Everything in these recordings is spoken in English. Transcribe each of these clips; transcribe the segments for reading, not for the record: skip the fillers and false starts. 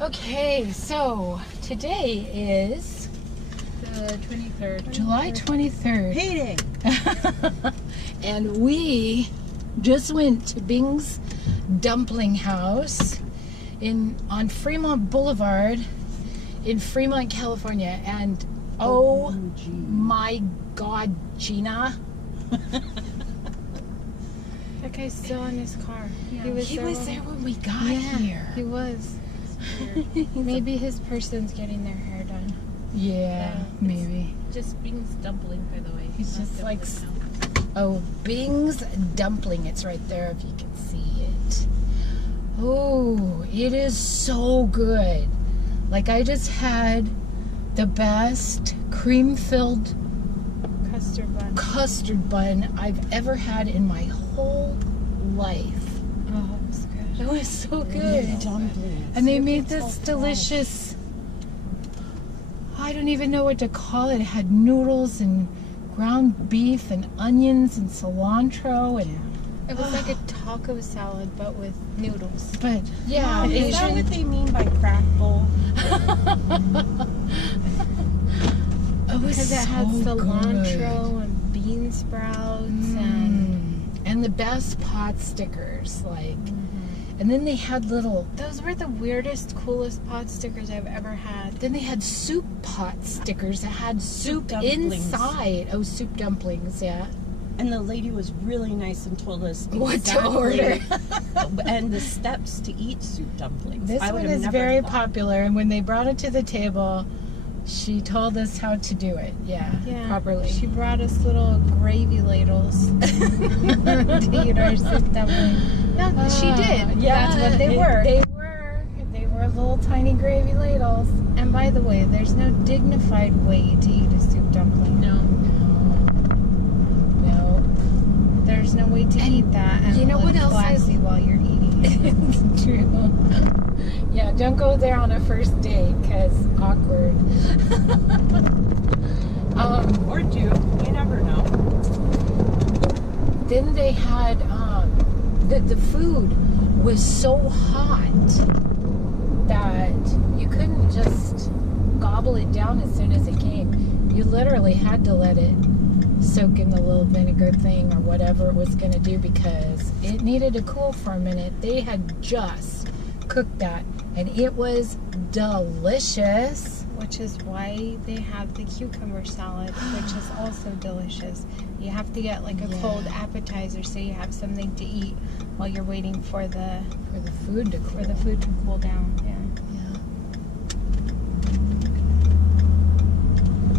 Okay, so today is the 23rd. July 23rd. Payday. And we just went to Bing's Dumpling House on Fremont Boulevard in Fremont, California. And oh my God, Gina. That guy's still in his car. Yeah. He was there when we got here. He was. Maybe his person's getting their hair done. Yeah, maybe. Just Bing's Dumpling, by the way. He's just like, oh, Bing's Dumpling. It's right there if you can see it. Oh, it is so good. Like, I just had the best cream-filled custard bun I've ever had in my whole life. Oh, it was good. It was so good. And they made this delicious, I don't even know what to call it. It had noodles and ground beef and onions and cilantro and it was like a taco salad but with noodles. But yeah, Mom, is that what they mean by crack bowl? Because it had cilantro and bean sprouts and the best pot stickers, like. And then they had those were the weirdest, coolest pot stickers I've ever had. Then they had soup pot stickers that had soup inside. Oh, soup dumplings, yeah. And the lady was really nice and told us what to order. And the steps to eat soup dumplings. This one is very popular, and when they brought it to the table, she told us how to do it, properly. She brought us little gravy ladles to eat our soup dumplings. No, she did. Yeah, that's what they were. They were little tiny gravy ladles. And by the way, there's no dignified way to eat a soup dumpling. No. There's no way to eat that and you know look what else classy while you're eating. It's true. Yeah, don't go there on a first date, because awkward. Or do. You never know. Then they had, the food was so hot that you couldn't just gobble it down as soon as it came. You literally had to let it soak in the little vinegar thing or whatever it was going to do, because it needed to cool for a minute. They had just cooked that, and it was delicious. Which is why they have the cucumber salad, which is also delicious. You have to get like a cold appetizer so you have something to eat while you're waiting for the food to cool down.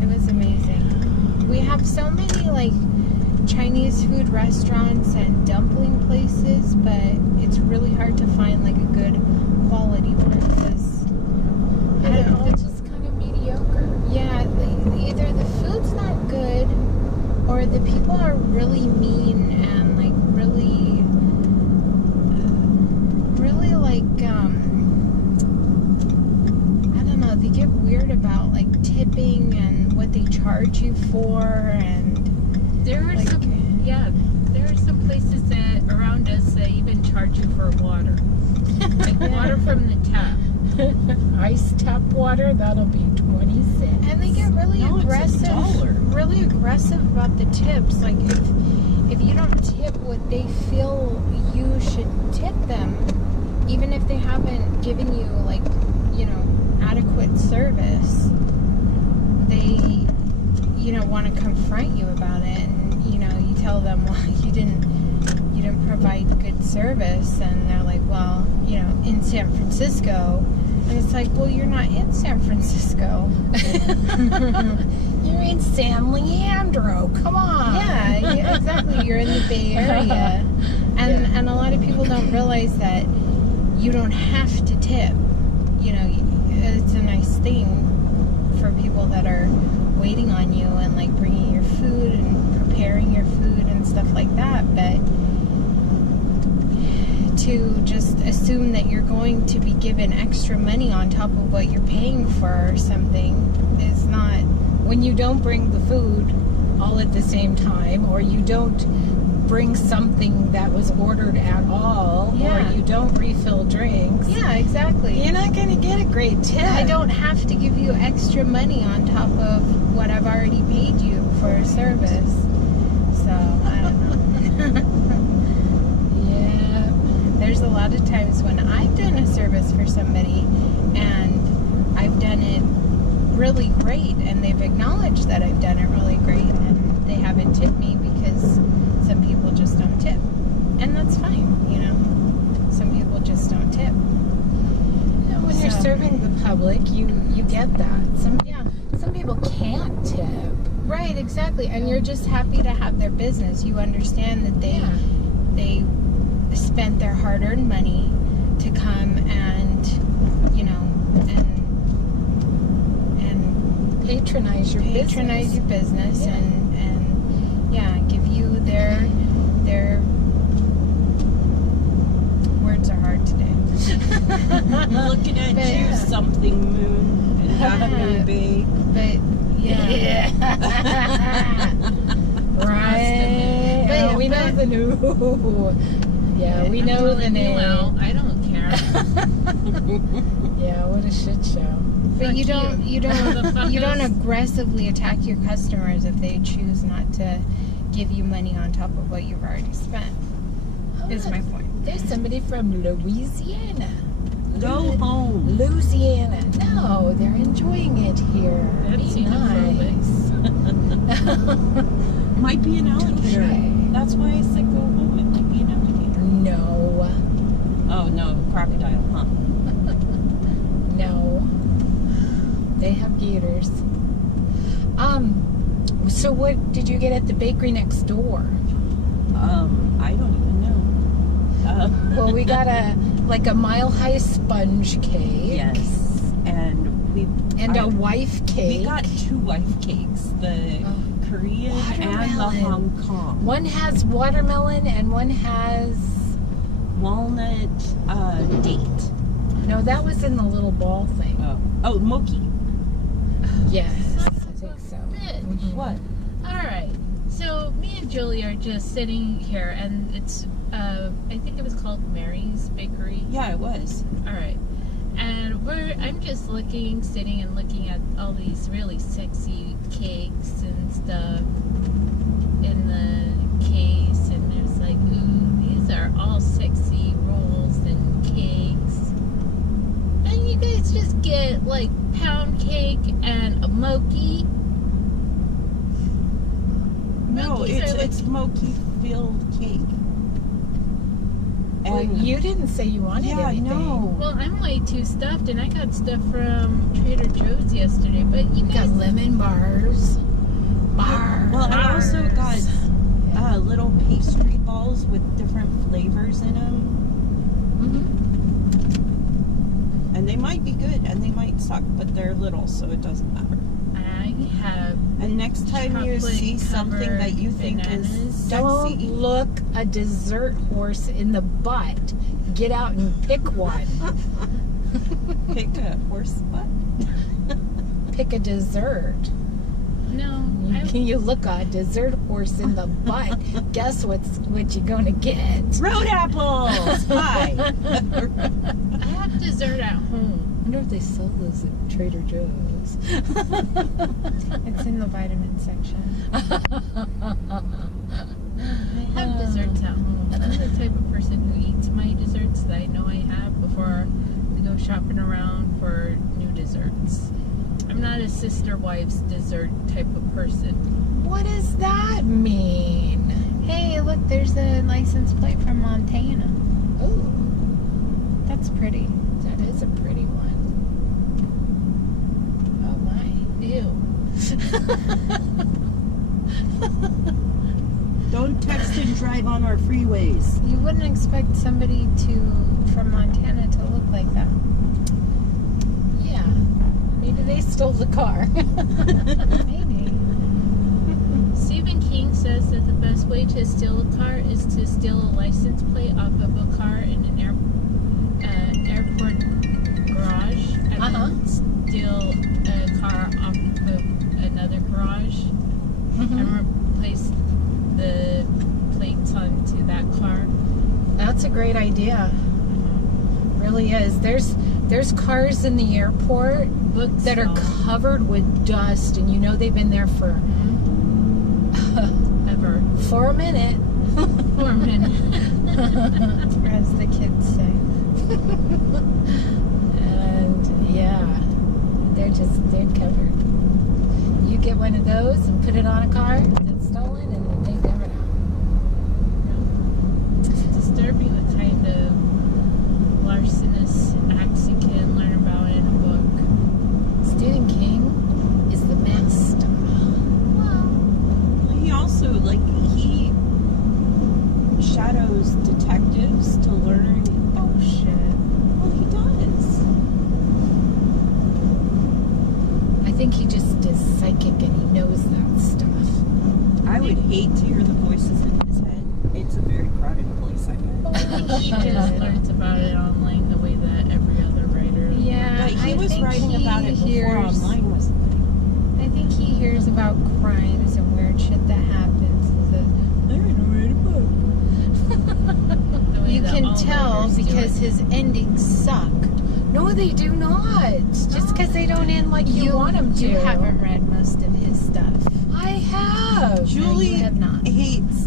It was amazing. We have so many like Chinese food restaurants and dumpling places, but it's really hard to find like a good quality one because they're all just kind of mediocre. Yeah, either the food's not good or the people are really mean and like really like I don't know, they get weird about like tipping and what they charge you for, and there are some places that around us that even charge you for water. Like water from the tap. Ice tap water, that'll be 20 cents. And they get really aggressive about the tips. Like if you don't tip what they feel you should tip them, even if they haven't given you like, adequate service, they want to confront you about it, and you tell them, well, you didn't provide good service, and they're like, well, in San Francisco. And it's like, well, you're not in San Francisco. You're in San Leandro. Come on. Yeah, exactly. You're in the Bay Area. And a lot of people don't realize that you don't have to tip. It's a nice thing for people that are waiting on you and like bringing your food and preparing your food and stuff like that. But to just assume that you're going to be given extra money on top of what you're paying for something is not. When you don't bring the food all at the same time, or you don't bring something that was ordered at all, or you don't refill drinks. Yeah, exactly. You're not going to get a great tip. I don't have to give you extra money on top of what I've already paid you for a service. So, I don't know. Yeah. There's a lot of times when I've done a service for somebody and I've done it really great and they've acknowledged that I've done it really great and they haven't tipped me because some people just don't tip. And that's fine, you know. Some people just don't tip. When you're serving the public, you get that. Some people can't tip. Right, exactly. And you're just happy to have their business. You understand that they spent their hard-earned money to come and, you know, and patronize your business and give you their words are hard today. Looking at you, something moon, and that moon babe. But yeah. Right. But we know the new. Yeah, we know the name. I don't care. Yeah, what a shit show. But you don't aggressively attack your customers if they choose not to give you money on top of what you've already spent. Is my point. There's somebody from Louisiana. Go home. Louisiana. No, they're enjoying it here. That's Be nice. Might be an alligator. Right. That's why I said go home. It might be an alligator. No. Oh no, crocodile, huh? No. They have gators. So what did you get at the bakery next door? I don't even know. Well, we got a Mile High sponge cake. Yes, and a wife cake. We got 2 wife cakes, the Korean and the Hong Kong. One has watermelon and one has walnut date. No, that was in the little ball thing. Oh, mochi. Yes, I think so. Bitch. What? All right. So me and Julie are just sitting here, and it's I think it was called Mary's Bakery. Yeah, it was. All right. And I'm just sitting and looking at all these really sexy cakes and stuff in the case, and there's like, ooh, these are all sexy rolls and cakes. And you guys just get like pound cake and a mochi. No, Mochis it's mochi filled cake. Well, you didn't say you wanted anything. No. Well, I'm way too stuffed, and I got stuff from Trader Joe's yesterday. But you got guys lemon bars. Well, I also got little pastry balls with different flavors in them. Mm-hmm. And they might be good, and they might suck, but they're little, so it doesn't matter. I have. And next time you see something that you think is sexy, don't look a dessert horse in the butt. Get out and pick one. pick a horse butt. Pick a dessert. No. You look a dessert horse in the butt. Guess what you're gonna get? Road apples. Hi. I have dessert at home. I wonder if they sell those at Trader Joe's. It's in the vitamin section. I have desserts at home. I'm the type of person who eats my desserts that I know I have before I go shopping around for new desserts. I'm not a sister wives dessert type of person. What does that mean? Hey, look, there's a license plate from Montana. Oh, That's pretty. that is a pretty one. Oh my. Ew. Don't text and drive on our freeways. You wouldn't expect somebody from Montana to look like that. Yeah. Maybe they stole the car. Maybe. Stephen King says that the best way to steal a car is to steal a license plate off of a car in an airport garage, and then steal a car off of another garage and replace the plates onto that car. That's a great idea. Really is. There's There's cars in the airport that are covered with dust, and you know they've been there for ever. For a minute. For a minute. As the kids say. And yeah, they're covered. You get one of those and put it on a car that's stolen, and they never know. It's disturbing the kind of larcenous acts you can learn about in a book. Stephen King is the master. Well, he also, like, he shadows detectives to learn. Oh, shit. Well, he does. I think he just is psychic and he knows that stuff. I would hate to hear the voices in his head. It's a very crowded place, I bet. I think he just learns about it online the way that every other writer. Yeah, But he I was think writing he about it before hears, online was a thing. I think he hears about crimes and weird shit that happens. I didn't write a book. The way You that can all tell writers do because it. his endings suck. No, they do not. Just because they don't end like you want them to. You haven't read most of his stuff. I have. Julie you have not. hates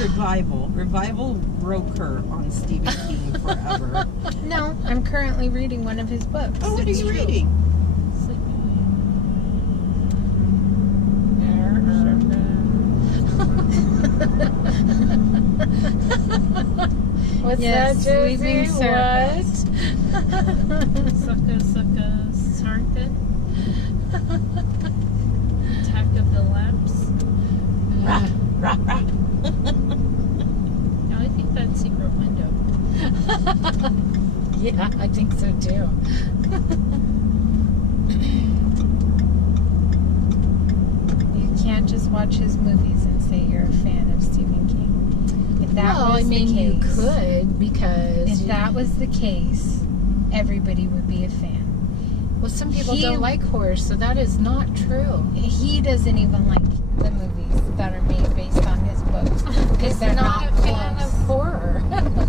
Revival. Revival broke her on Stephen King forever. No, I'm currently reading one of his books. Oh, what are It's you true. reading? What's Yes, that, Leaving Josie? Circus. Sucka Sarkin. Attack of the Lamps. Rah, rah, rah. No, I think that's Secret Window. Yeah, I think so too. You can't just watch his movies and say you're a fan of Stephen King. If that Well, was I mean, the case, you could because if that was the case, everybody would be a fan. well, some people He- don't like horror, so that is not true. He doesn't even like the movies that are made based on his books because they're not a fan close. of horror.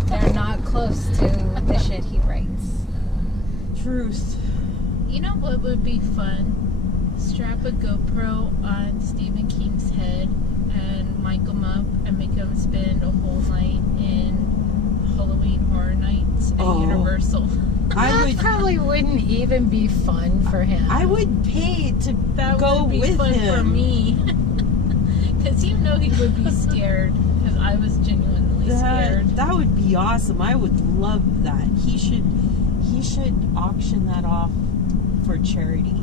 They're not close to the shit he writes. Truth. You know what would be fun? Strap a GoPro on Stephen King's head and mic him up and make him spend a whole night in Halloween Horror Nights at Oh. Universal. That probably wouldn't even be fun for him. I would pay to That go would be with fun him. for me. Because you know he would be scared. Because I was genuinely scared. That would be awesome. I would love that. He should auction that off for charity.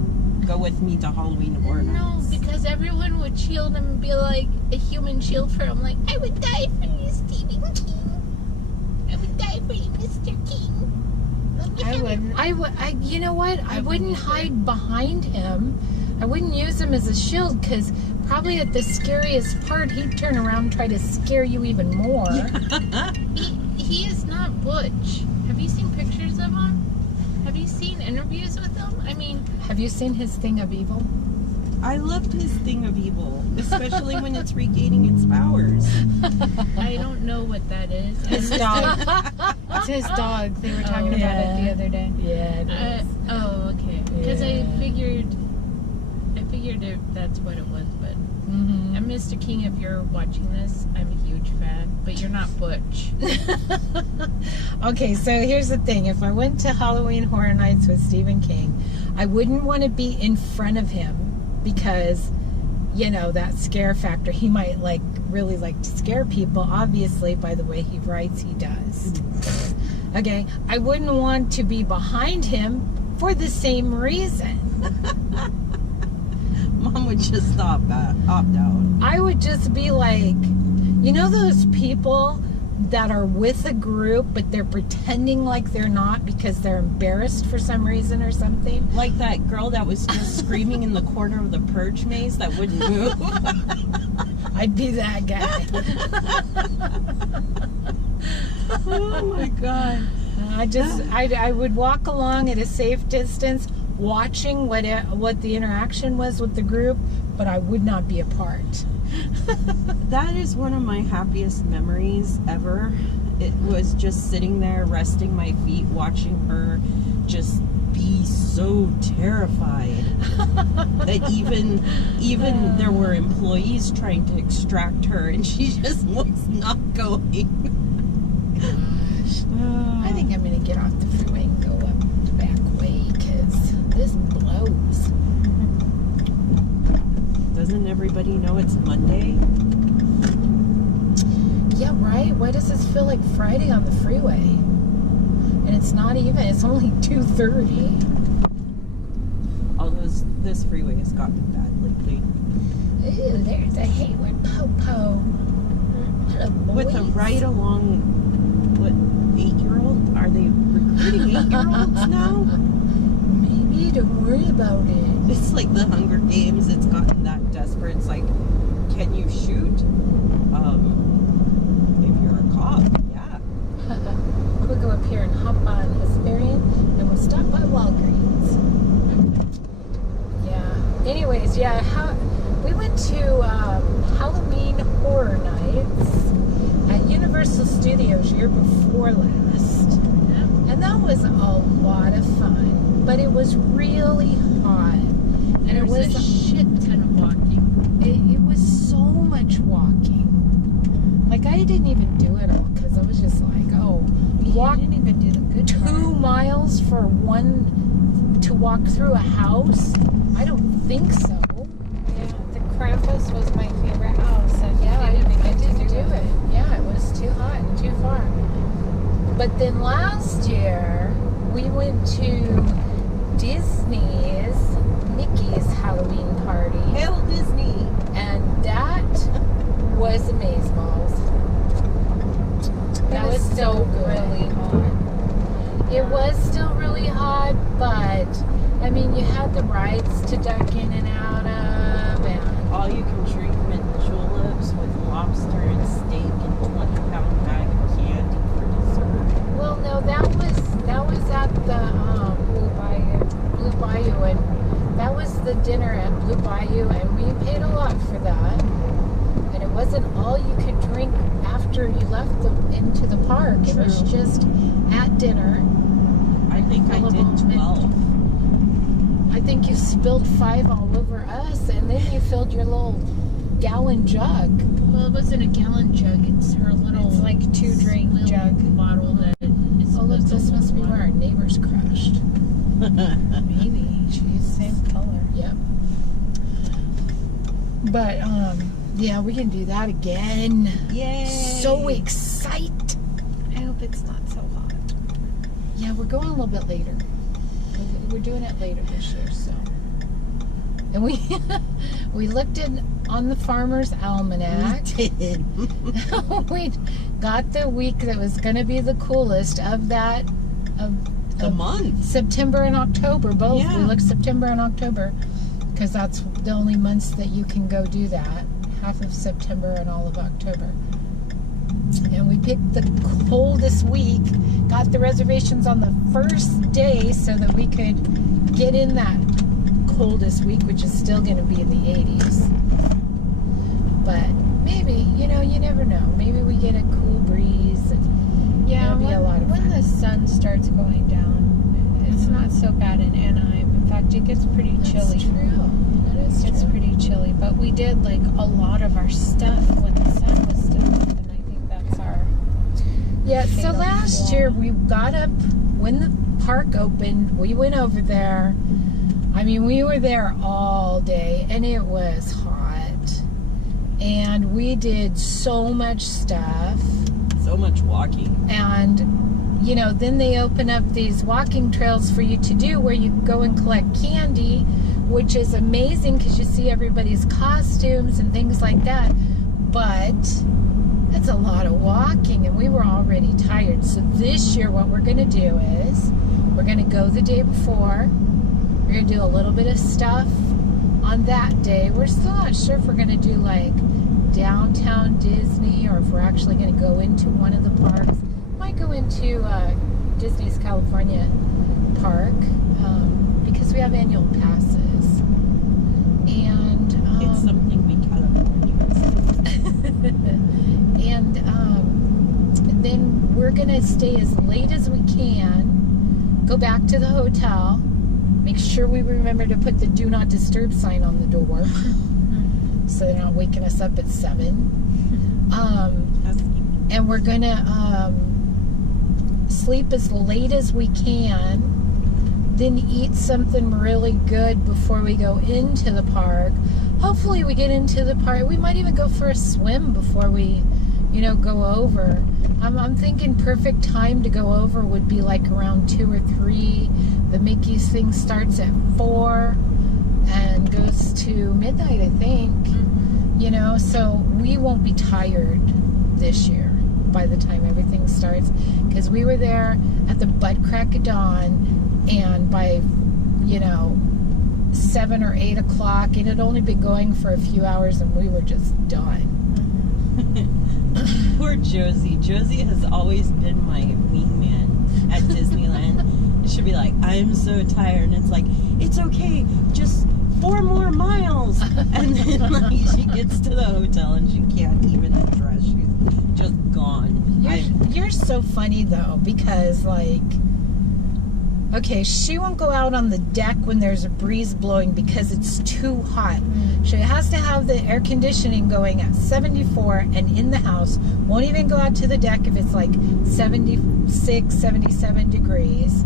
Go with me to Halloween Horror No, Nights. because everyone would shield him and be like a human shield for him. Like, I would die for you, Stephen King. I would die for you, Mr. King. I wouldn't. You know what? I wouldn't hide behind him. I wouldn't use him as a shield because probably at the scariest part, he'd turn around and try to scare you even more. He is not Butch. Have you seen pictures of him? Have you seen interviews with him? I mean, Have you seen his Thing of Evil? I loved his Thing of Evil, especially when it's regaining its powers. I don't know what that is. His dog. It's his dog. They were talking about it the other day. Yeah. It is. Oh, okay. Because Yeah. I figured that's what it was. But Mhm. and Mr. King, if you're watching this, I'm a huge fan. But you're not Butch. Okay, so here's the thing. If I went to Halloween Horror Nights with Stephen King, I wouldn't want to be in front of him because, you know, that scare factor. He might really like to scare people. Obviously, by the way he writes, he does. Okay, I wouldn't want to be behind him for the same reason. Mom would just opt out. I would just be like, you know those people that are with a group but they're pretending like they're not because they're embarrassed for some reason or something? Like that girl that was just screaming in the corner of the purge maze that wouldn't move. I'd be that guy. Oh my god. I would walk along at a safe distance watching what the interaction was with the group, but I would not be a part. That is one of my happiest memories ever. It was just sitting there, resting my feet, watching her just be so terrified that even there were employees trying to extract her, and she just was not going. Gosh. I think I'm going to get off the freeway and go up the back way because this blows. Doesn't everybody know it's Monday? Yeah, right? Why does this feel like Friday on the freeway? And it's not even, it's only 2:30. Although this freeway has gotten bad lately. Ooh, there's a Hayward Popo. With a ride-along, what, 8-year-old? Are they recruiting 8-year-olds now? Maybe, don't worry about it. It's like the Hunger Games. It's gotten that desperate. It's like, can you shoot? If you're a cop, yeah. We'll go up here and hop on Hesperian, and we'll stop by Walgreens. Yeah. Anyways, yeah, we went to Halloween Horror Nights at Universal Studios year before last. And that was a lot of fun, but it was really hot. And There was a shit ton of walking. It was so much walking. Like, I didn't even do it all because I was just like, oh, walk You didn't even do the good 2 part. miles for to walk through a house? I don't think so. Yeah, the Krampus was my favorite house, and Yeah, I didn't didn't get to do it. Yeah, it was too hot and too far. But then last year, we went to Disney's Mickey's Halloween party. Hail Disney! And that was amazeballs. That was so good. really hot. It was still really hot, but I mean, you had the rides to duck in and out of, and All you can drink mint juleps with lobster and steak and 20-pound bag of candy for dessert. well, no, that was at the Blue Bayou, and that was the dinner at Blue Bayou, and we paid a lot for that. And it wasn't all you could drink after you left into the park. It was True. just at dinner. I think I did 12. I think you spilled 5 all over us, and then you filled your little gallon jug. Well, it wasn't a gallon jug. It's her little. It's like 2-drink little jug. bottle that is. Oh, look, this must be where our neighbors crashed. Maybe. Jeez. Same color. Yep. But, yeah, we can do that again. Yay! So excited. I hope it's not so hot. Yeah, we're going a little bit later. We're doing it later this year, so. And we looked on the Farmer's Almanac. We did. We got the week that was going to be the coolest of that. The month. September and October, both. Yeah. We looked September and October because that's the only months that you can go do that. Half of September and all of October. And we picked the coldest week, got the reservations on the first day so that we could get in that coldest week, which is still going to be in the 80s. But maybe, you never know. Maybe we get a cool breeze and Yeah, it'll be a lot of when fun. the sun starts going down, it's not so bad in Anaheim. In fact, it gets pretty chilly. That's true. That is It's true. pretty chilly, but we did like a lot of our stuff when the sun was still up, and I think that's our. Yeah, so fatal last flaw. year we got up when the park opened. We went over there. I mean, we were there all day and it was hot. And we did so much stuff. So much walking. And, then they open up these walking trails for you to do where you go and collect candy, which is amazing because you see everybody's costumes and things like that. But it's a lot of walking and we were already tired. So this year what we're going to do is we're going to go the day before. We're going to do a little bit of stuff on that day. We're still not sure if we're going to do like downtown Disney or if we're actually going to go into one of the parks. Might go into Disney's California park because we have annual passes. And It's something we Californians. and then we're gonna stay as late as we can go back to the hotel, make sure we remember to put the do not disturb sign on the door so they're not waking us up at 7. And we're gonna sleep as late as we can, then eat something really good before we go into the park. Hopefully we get into the park. We might even go for a swim before we, go over. I'm thinking perfect time to go over would be like around 2 or 3. The Mickey's thing starts at 4 and goes to midnight, I think. So we won't be tired this year by the time everything starts, because we were there at the butt crack of dawn, and by 7 or 8 o'clock it had only been going for a few hours and we were just done. Poor Josie. Josie has always been my wingman at Disneyland. She'll be like, I'm so tired, and it's like, it's okay, just 4 more miles. And then she gets to the hotel and she can't even address. She's just gone. You're so funny though, because okay, she won't go out on the deck when there's a breeze blowing because it's too hot. She has to have the air conditioning going at 74 and in the house. Won't even go out to the deck if it's like 76, 77 degrees.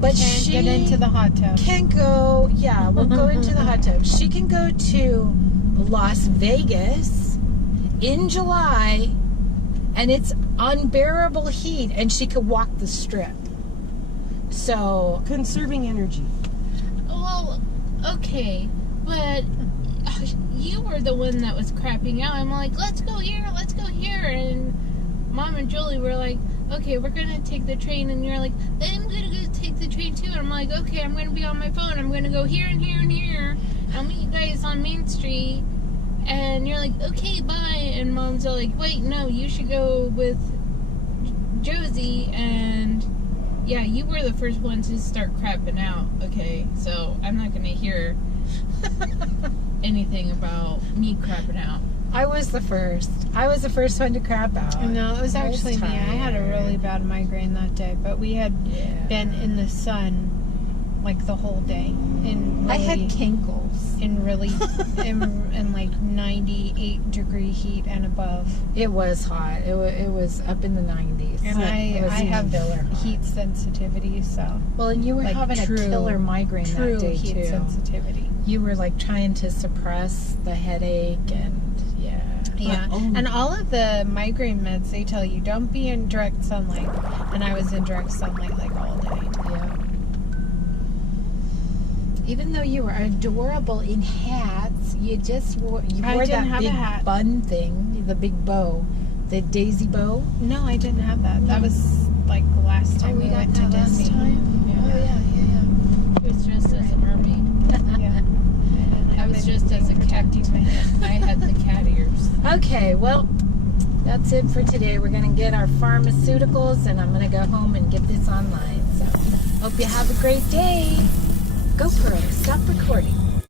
But Can't she get into the hot tub. can go, we'll go into the hot tub. She can go to Las Vegas in July and it's unbearable heat and she could walk the strip. So Conserving energy. Well, okay, but you were the one that was crapping out. I'm like, let's go here, and Mom and Julie were like, okay, we're gonna take the train, and you're like, I'm gonna go take the train too, and I'm like, okay, I'm gonna be on my phone, I'm gonna go here and here and here, I'll meet you guys on Main Street, and you're like, okay, bye, and Mom's all like, wait, no, you should go with Josie, and yeah, you were the first one to start crapping out, okay, so I'm not gonna hear anything about me crapping out. I was the first one to crap out. No, it was actually me. I had a really bad migraine that day, but we had been in the sun like the whole day. I had kinkles. In really, in like 98 degree heat and above. It was hot. It was up in the 90s. And I have killer hot. heat sensitivity, so. Well, and you were like having a killer migraine true that day heat too. sensitivity. You were like trying to suppress the headache and Yeah, and all of the migraine meds, they tell you don't be in direct sunlight, and I was in direct sunlight like all day. Yeah. Even though you were adorable in hats, you wore that big bun thing, the big bow, the daisy bow. No, I didn't have that. That was like the last time we went to Disney. Last time? Yeah. Oh yeah. It was dressed as a mermaid. Yeah. I was just as a cat. I had the cat ears. Okay, well, that's it for today. We're going to get our pharmaceuticals, and I'm going to go home and get this online. So, hope you have a great day. GoPro, stop recording.